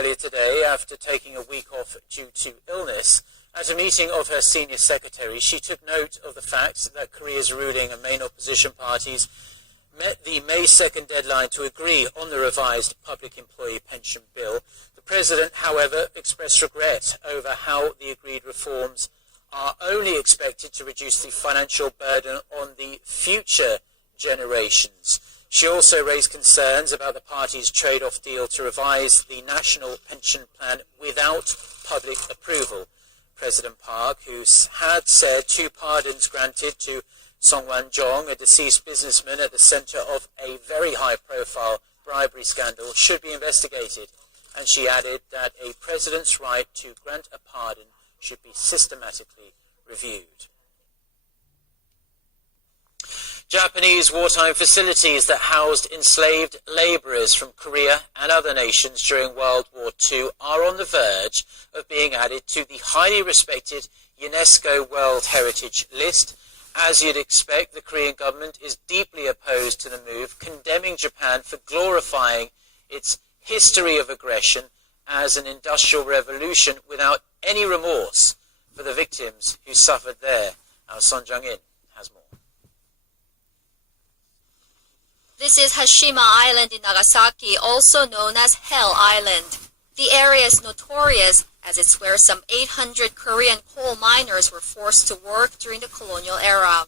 earlier today after taking a week off due to illness. At a meeting of her senior secretary, she took note of the fact that Korea's ruling and main opposition parties met the May 2nd deadline to agree on the revised public employee pension bill. The president, however, expressed regret over how the agreed reforms are only expected to reduce the financial burden on the future generations. She also raised concerns about the party's trade-off deal to revise the national pension plan without public approval. President Park, who had said 2 pardons granted to Song Wan-jong, a deceased businessman at the center of a very high-profile bribery scandal, should be investigated. And she added that a president's right to grant a pardon should be systematically reviewed. Japanese wartime facilities that housed enslaved laborers from Korea and other nations during World War II are on the verge of being added to the highly respected UNESCO World Heritage List. As you'd expect, the Korean government is deeply opposed to the move, condemning Japan for glorifying its history of aggression as an industrial revolution without any remorse for the victims who suffered there. Our Son Jung-in has more. This is Hashima Island in Nagasaki, also known as Hell Island. The area is notorious as it's where some 800 Korean coal miners were forced to work during the colonial era.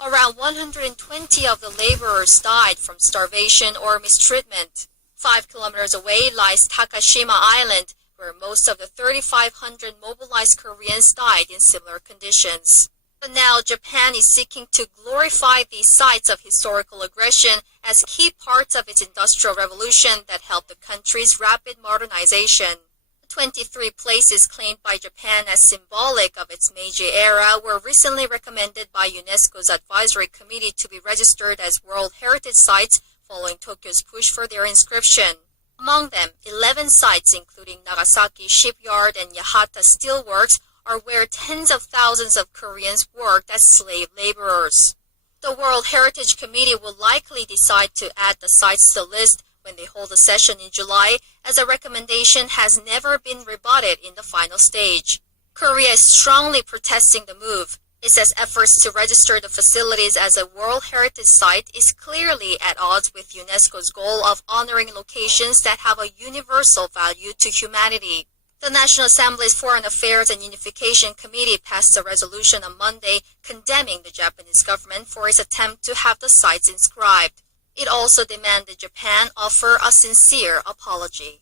Around 120 of the laborers died from starvation or mistreatment. 5 kilometers away lies Takashima Island, where most of the 3,500 mobilized Koreans died in similar conditions. But now Japan is seeking to glorify these sites of historical aggression as key parts of its industrial revolution that helped the country's rapid modernization. The 23 places claimed by Japan as symbolic of its Meiji era were recently recommended by UNESCO's advisory committee to be registered as World Heritage Sites following Tokyo's push for their inscription. Among them, 11 sites including Nagasaki Shipyard and Yahata Steelworks are where tens of thousands of Koreans worked as slave laborers. The World Heritage Committee will likely decide to add the sites to the list when they hold a session in July, as a recommendation has never been rebutted in the final stage. Korea is strongly protesting the move. It says efforts to register the facilities as a World Heritage Site is clearly at odds with UNESCO's goal of honoring locations that have a universal value to humanity. The National Assembly's Foreign Affairs and Unification Committee passed a resolution on Monday condemning the Japanese government for its attempt to have the sites inscribed. It also demanded Japan offer a sincere apology.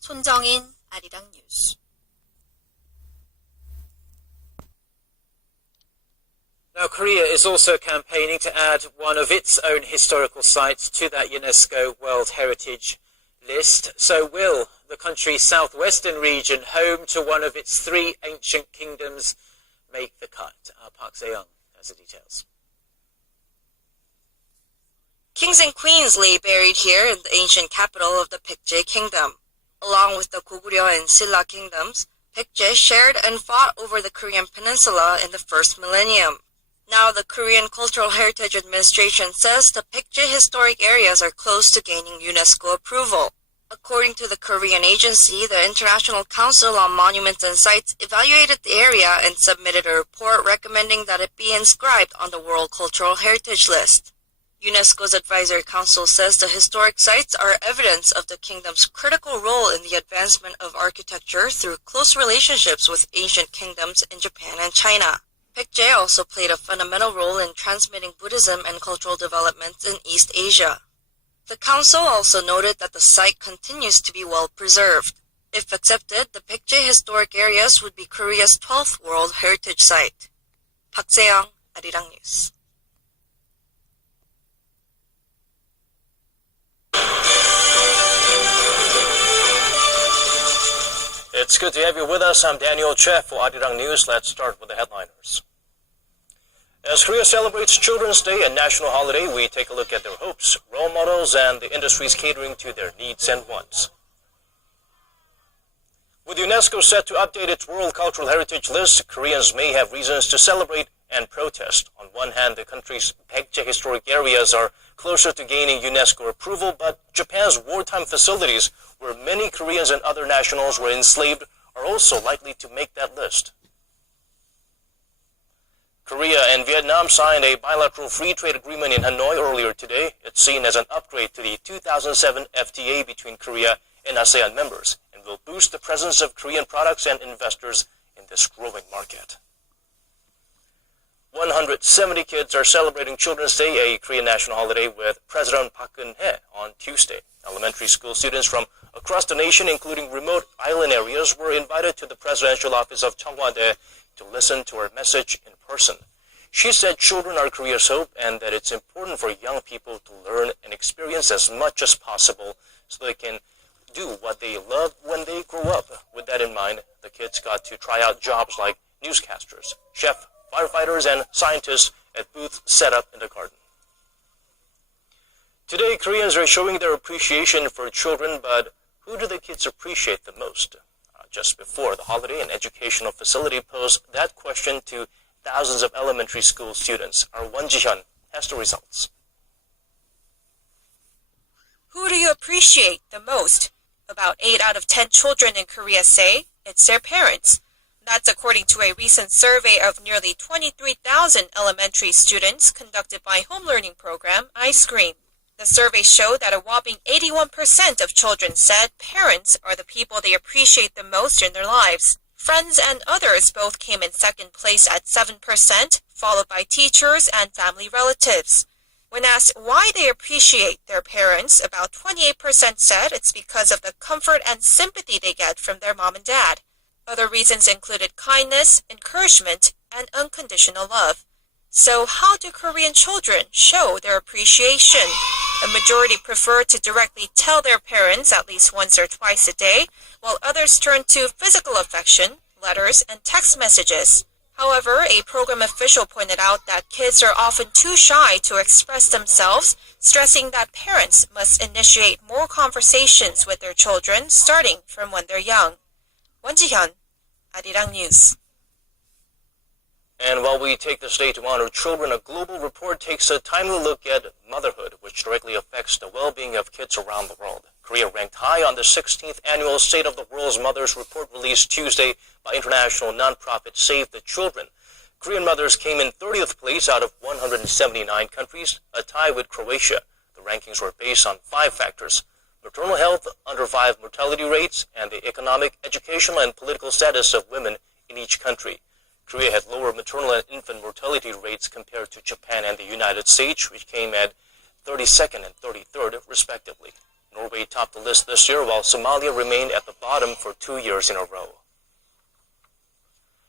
손정인, 아리랑 뉴스. Now, Korea is also campaigning to add one of its own historical sites to that UNESCO World Heritage List. So will the country's southwestern region, home to one of its 3 ancient kingdoms, make the cut? Park Se-young has the details. Kings and queens lay buried here in the ancient capital of the Baekje Kingdom. Along with the Goguryeo and Silla kingdoms, Baekje shared and fought over the Korean peninsula in the first millennium. Now the Korean Cultural Heritage Administration says the Baekje historic areas are close to gaining UNESCO approval. According to the Korean agency, the International Council on Monuments and Sites evaluated the area and submitted a report recommending that it be inscribed on the World Cultural Heritage List. UNESCO's Advisory Council says the historic sites are evidence of the kingdom's critical role in the advancement of architecture through close relationships with ancient kingdoms in Japan and China. Baekje also played a fundamental role in transmitting Buddhism and cultural developments in East Asia. The council also noted that the site continues to be well preserved. If accepted, the Baekje historic areas would be Korea's 12th World Heritage Site. Park Se-young, Arirang News. It's good to have you with us. I'm Daniel Che for Arirang News. Let's start with the headliners. As Korea celebrates Children's Day, a national holiday, we take a look at their hopes, role models, and the industries catering to their needs and wants. With UNESCO set to update its World Cultural Heritage list, Koreans may have reasons to celebrate and protest. On one hand, the country's 백제 historic areas are closer to gaining UNESCO approval, but Japan's wartime facilities, where many Koreans and other nationals were enslaved, are also likely to make that list. Korea and Vietnam signed a bilateral free trade agreement in Hanoi earlier today. It's seen as an upgrade to the 2007 FTA between Korea and ASEAN members, and will boost the presence of Korean products and investors in this growing market. 170 kids are celebrating Children's Day, a Korean national holiday, with President Park Geun-hye on Tuesday. Elementary school students from across the nation, including remote island areas, were invited to the presidential office of Cheongwade to listen to her message in person. She said children are Korea's hope and that it's important for young people to learn and experience as much as possible so they can do what they love when they grow up. With that in mind, the kids got to try out jobs like newscasters, chef, firefighters, and scientists at booths set up in the garden. Today, Koreans are showing their appreciation for children, but who do the kids appreciate the most? Just before the holiday, an educational facility posed that question to thousands of elementary school students. Our Won Ji-hyun has the results. Who do you appreciate the most? About 8 out of 10 children in Korea say it's their parents. That's according to a recent survey of nearly 23,000 elementary students conducted by home learning program Ice Cream. The survey showed that a whopping 81% of children said parents are the people they appreciate the most in their lives. Friends and others both came in second place at 7%, followed by teachers and family relatives. When asked why they appreciate their parents, about 28% said it's because of the comfort and sympathy they get from their mom and dad. Other reasons included kindness, encouragement, and unconditional love. So how do Korean children show their appreciation? A majority prefer to directly tell their parents at least once or twice a day, while others turn to physical affection, letters, and text messages. However, a program official pointed out that kids are often too shy to express themselves, stressing that parents must initiate more conversations with their children starting from when they're young. Won Ji-hyun, Arirang News. And while we take this day to honor children, a global report takes a timely look at motherhood, which directly affects the well-being of kids around the world. Korea ranked high on the 16th annual State of the World's Mothers report released Tuesday by international nonprofit Save the Children. Korean mothers came in 30th place out of 179 countries, a tie with Croatia. The rankings were based on 5 factors: maternal health, under 5 mortality rates, and the economic, educational, and political status of women in each country. Korea had lower maternal and infant mortality rates compared to Japan and the United States, which came at 32nd and 33rd, respectively. Norway topped the list this year, while Somalia remained at the bottom for 2 years in a row.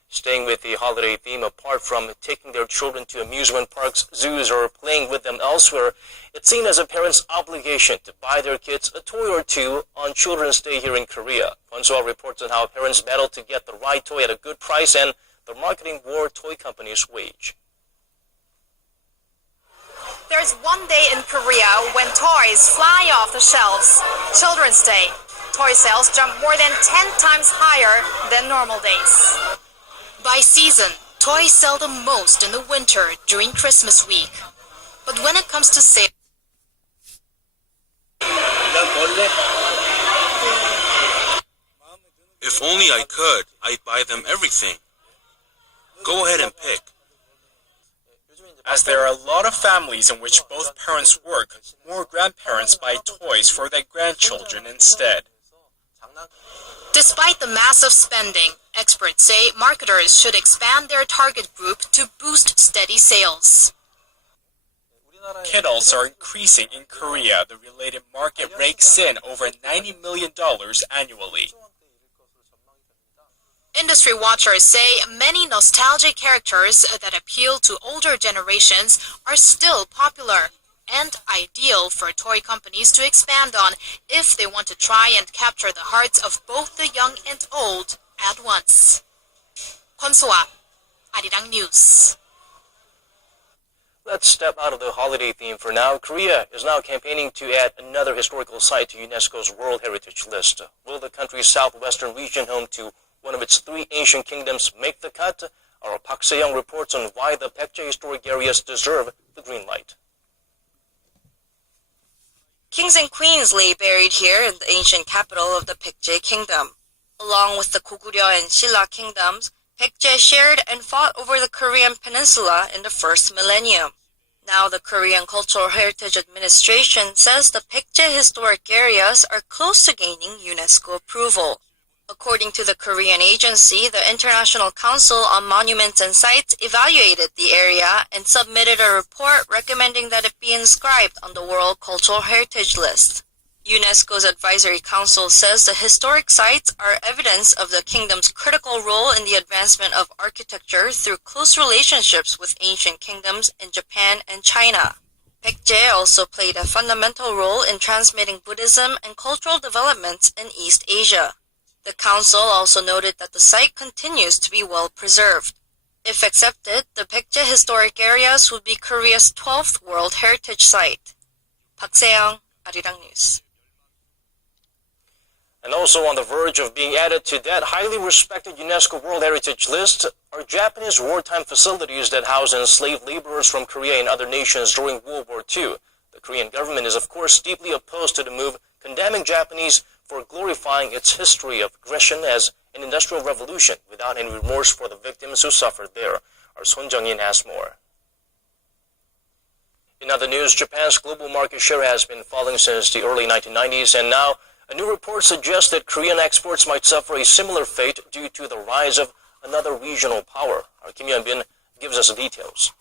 Staying with the holiday theme, apart from taking their children to amusement parks, zoos, or playing with them elsewhere, it's seen as a parent's obligation to buy their kids a toy or two on Children's Day here in Korea. Kwon reports on how parents battle to get the right toy at a good price and the marketing war toy companies wage. There's one day in Korea when toys fly off the shelves. Children's Day. Toy sales jump more than 10 times higher than normal days. By season, toys sell the most in the winter during Christmas week. But when it comes to sales, if only I could, I'd buy them everything. Go ahead and pick. As there are a lot of families in which both parents work, more grandparents buy toys for their grandchildren instead. Despite the massive spending, experts say marketers should expand their target group to boost steady sales. Kiddles are increasing in Korea. The related market rakes in over $90 million annually. Industry watchers say many nostalgic characters that appeal to older generations are still popular and ideal for toy companies to expand on if they want to try and capture the hearts of both the young and old at once. Kwon So-ah, Arirang News. Let's step out of the holiday theme for now. Korea is now campaigning to add another historical site to UNESCO's World Heritage List. Will the country's southwestern region, home to one of its three ancient kingdoms, make the cut? Our Park Se-young reports on why the Baekje historic areas deserve the green light. Kings and queens lay buried here in the ancient capital of the Baekje Kingdom. Along with the Goguryeo and Silla kingdoms, Baekje shared and fought over the Korean peninsula in the first millennium. Now the Korean Cultural Heritage Administration says the Baekje historic areas are close to gaining UNESCO approval. According to the Korean agency, the International Council on Monuments and Sites evaluated the area and submitted a report recommending that it be inscribed on the World Cultural Heritage List. UNESCO's Advisory Council says the historic sites are evidence of the kingdom's critical role in the advancement of architecture through close relationships with ancient kingdoms in Japan and China. Baekje also played a fundamental role in transmitting Buddhism and cultural developments in East Asia. The council also noted that the site continues to be well preserved. If accepted, the Baekje historic areas would be Korea's 12th World Heritage Site. Park Se-young, Arirang News. And also on the verge of being added to that highly respected UNESCO World Heritage List are Japanese wartime facilities that house enslaved laborers from Korea and other nations during World War II. The Korean government is of course deeply opposed to the move, condemning Japanese for glorifying its history of aggression as an industrial revolution without any remorse for the victims who suffered there. Our Son Jung-in has more. In other news, Japan's global market share has been falling since the early 1990s, and now a new report suggests that Korean exports might suffer a similar fate due to the rise of another regional power. Our Kim Yeon-bin gives us the details.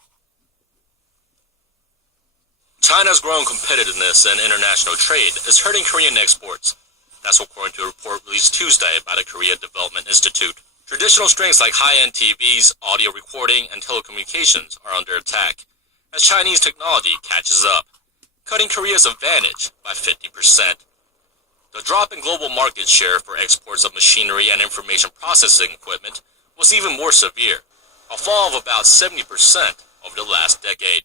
China's growing competitiveness in international trade is hurting Korean exports. That's according to a report released Tuesday by the Korea Development Institute. Traditional strengths like high-end TVs, audio recording, and telecommunications are under attack as Chinese technology catches up, cutting Korea's advantage by 50%. The drop in global market share for exports of machinery and information processing equipment was even more severe, a fall of about 70% over the last decade.